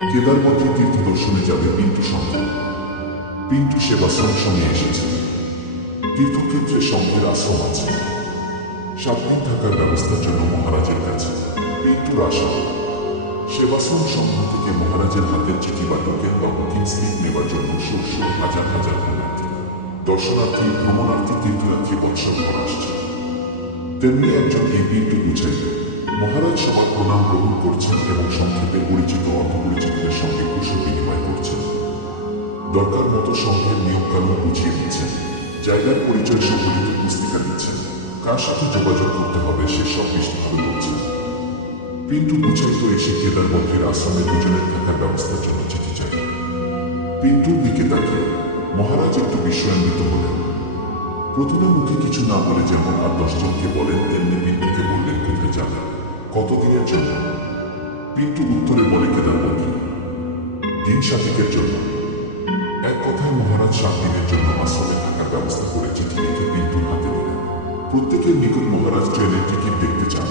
কেদারমন্ত্রী তীর্থ দর্শনে যাবে পিন্টু সঙ্গে। পিন্টু সেবাশ্রম সঙ্গে এসেছে। তীর্থক্ষেত্রে সংঘের আশ্রম আছে। 7 দিন থাকার ব্যবস্থার জন্য মহারাজের কাছে পিন্টুর আশা। সেবাশ্রম সংঘ থেকে মহারাজের হাতের চিঠি বা টোকেন বা বুকিং স্লিপ নেবার জন্য হাজার হাজার পুণ্যার্থী, দর্শনার্থী, ভ্রমণার্থী, তীর্থযাত্রী বৎসর ভর আসছে। তেমনি একজন এই পিন্টু বুঝাইল। মহারাজ সবার প্রণাম গ্রহণ করছেন এবং সংক্ষেপে পরিচিত অর্ধপরিচিতদের সঙ্গে কুশল বিনিময় করছেন। দরকার মতো সংঘের নিয়মকানুন বুঝিয়ে দিচ্ছেন। জায়গার পরিচয় সম্বলিত পুস্তিকা দিচ্ছেন। কার সাথে যোগাযোগ করতে হবে সেসব বিশদভাবে বলছেন। পিন্টু বুঝাইত এসে কেদারমন্ত্রীর আশ্রমে দুজনের থাকার ব্যবস্থার জন্য চিঠি চাই। পিন্টুর দিকে তাকিয়ে মহারাজ একটু বিস্ময়ান্বিত হলেন। প্রথমে মুখে কিছু না বলে যেমন আর 10 জনকে বলেন, তেমনি পিন্টুকে বললেন কোথায় যাবেন, কতদিনের জন্য। পিন্টু উত্তরে বলে কেদারমন্ত্রী, দিন 7 জন্য। এক কথায় মহারাজ 7 দিনের জন্য আশ্রমে থাকার ব্যবস্থা করে চিঠি লিখে পিন্টুর হাতে দিলেন। প্রত্যেকের নিকট মহারাজ ট্রেনের টিকিট দেখতে চান।